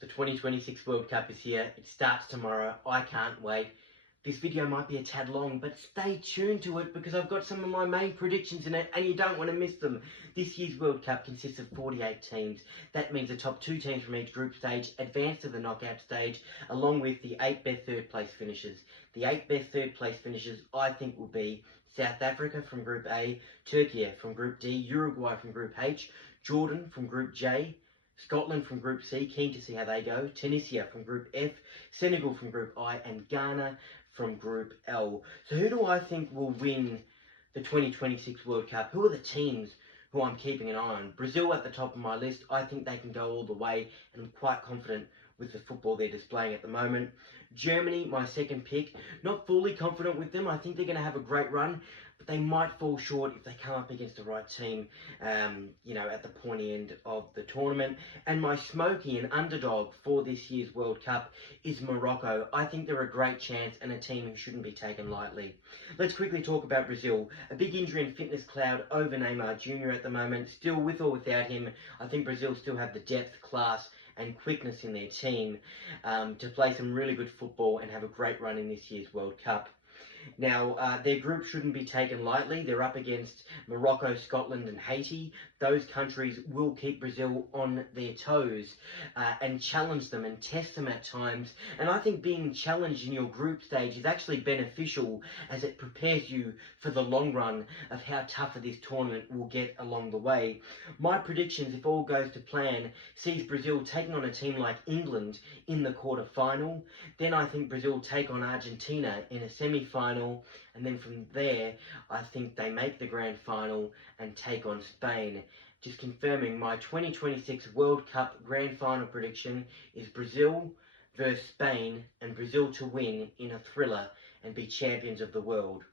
The 2026 World Cup is here. It starts tomorrow. I can't wait. This video might be a tad long, but stay tuned to it because I've got some of my main predictions in it and you don't want to miss them. This year's World Cup consists of 48 teams. That means the top 2 teams from each group stage advance to the knockout stage, along with the 8 best third place finishers. The 8 best third place finishers I think will be South Africa from Group A, Turkey from Group D, Uruguay from Group H, Jordan from Group J, Scotland from Group C, keen to see how they go, Tunisia from Group F, Senegal from Group I, and Ghana from Group L. So who do I think will win the 2026 World Cup? Who are the teams who I'm keeping an eye on? Brazil at the top of my list. I think they can go all the way, and I'm quite confident with the football they're displaying at the moment. Germany, my second pick. Not fully confident with them. I think they're going to have a great run, but they might fall short if they come up against the right team, at the pointy end of the tournament. And my smoky and underdog for this year's World Cup is Morocco. I think they're a great chance and a team who shouldn't be taken lightly. Let's quickly talk about Brazil. A big injury and fitness cloud over Neymar Jr. at the moment. Still, with or without him, I think Brazil still have the depth, class, and quickness in their team to play some really good football and have a great run in this year's World Cup. Now, their group shouldn't be taken lightly. They're up against Morocco, Scotland, and Haiti. Those countries will keep Brazil on their toes and challenge them and test them at times. And I think being challenged in your group stage is actually beneficial as it prepares you for the long run of how tougher this tournament will get along the way. My predictions, if all goes to plan, sees Brazil taking on a team like England in the quarter-final. Then I think Brazil take on Argentina in a semi-final, and then from there I think they make the grand final and take on Spain. Just confirming, my 2026 World Cup grand final prediction is Brazil versus Spain, and Brazil to win in a thriller and be champions of the world.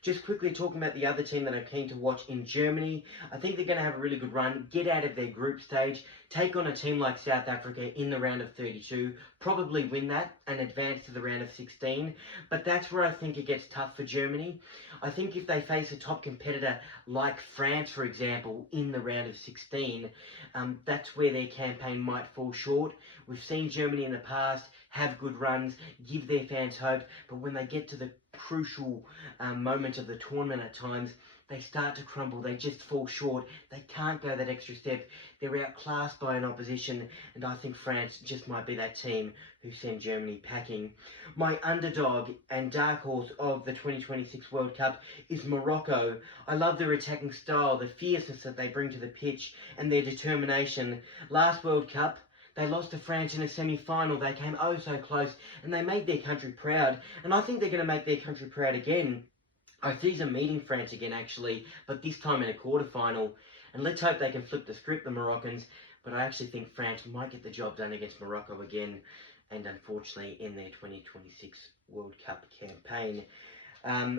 Just quickly talking about the other team that I'm keen to watch in Germany. I think they're going to have a really good run, get out of their group stage, take on a team like South Africa in the round of 32, probably win that and advance to the round of 16. But that's where I think it gets tough for Germany. I think if they face a top competitor like France, for example, in the round of 16, that's where their campaign might fall short. We've seen Germany in the past have good runs, give their fans hope, but when they get to the crucial moment of the tournament at times, they start to crumble. They just fall short. They can't go that extra step. They're outclassed by an opposition, and I think France just might be that team who send Germany packing. My underdog and dark horse of the 2026 World Cup is Morocco. I love their attacking style, the fierceness that they bring to the pitch, and their determination. Last World Cup, they lost to France in a semi-final. They came oh so close, and they made their country proud. And I think they're going to make their country proud again. I see them meeting France again, actually, but this time in a quarter-final. And let's hope they can flip the script, the Moroccans. But I actually think France might get the job done against Morocco again, and unfortunately in their 2026 World Cup campaign.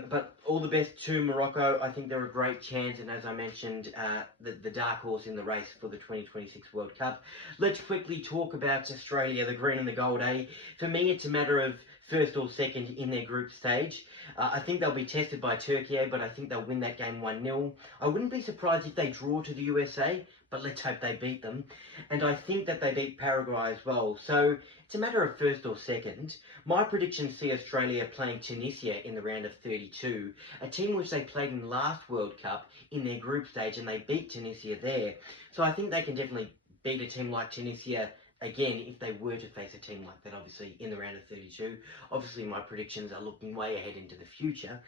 But all the best to Morocco. I think they're a great chance, and as I mentioned, the dark horse in the race for the 2026 World Cup. Let's quickly talk about Australia, the green and the gold, eh? For me, it's a matter of first or second in their group stage. I think they'll be tested by Turkey, but I think they'll win that game 1-0. I wouldn't be surprised if they draw to the USA, but let's hope they beat them. And I think that they beat Paraguay as well. So it's a matter of first or second. My predictions see Australia playing Tunisia in the round of 32, a team which they played in last World Cup in their group stage, and they beat Tunisia there. So I think they can definitely beat a team like Tunisia again if they were to face a team like that, obviously, in the round of 32. Obviously, my predictions are looking way ahead into the future,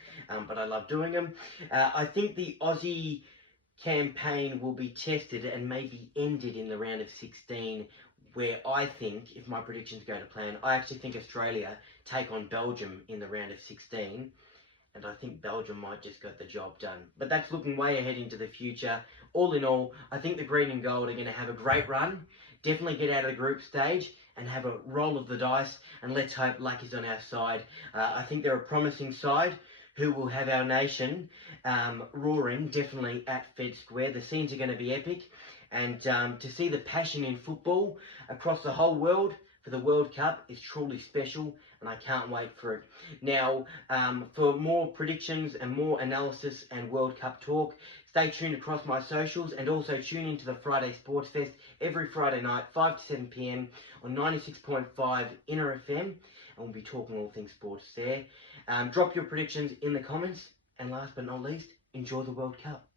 but I love doing them. I think the Aussie campaign will be tested and maybe ended in the round of 16, where I think, if my predictions go to plan, I actually think Australia take on Belgium in the round of 16, and I think Belgium might just get the job done. But that's looking way ahead into the future. All in all, I think the green and gold are going to have a great run, definitely get out of the group stage, and have a roll of the dice, and let's hope luck is on our side. I think they're a promising side who will have our nation roaring, definitely at Fed Square. The scenes are going to be epic, and to see the passion in football across the whole world, for the World Cup is truly special, and I can't wait for it. Now, for more predictions and more analysis and World Cup talk, stay tuned across my socials, and also tune into the Friday Sports Fest every Friday night, 5 to 7 p.m. on 96.5 Inner FM, and we'll be talking all things sports there. Drop your predictions in the comments, and last but not least, enjoy the World Cup.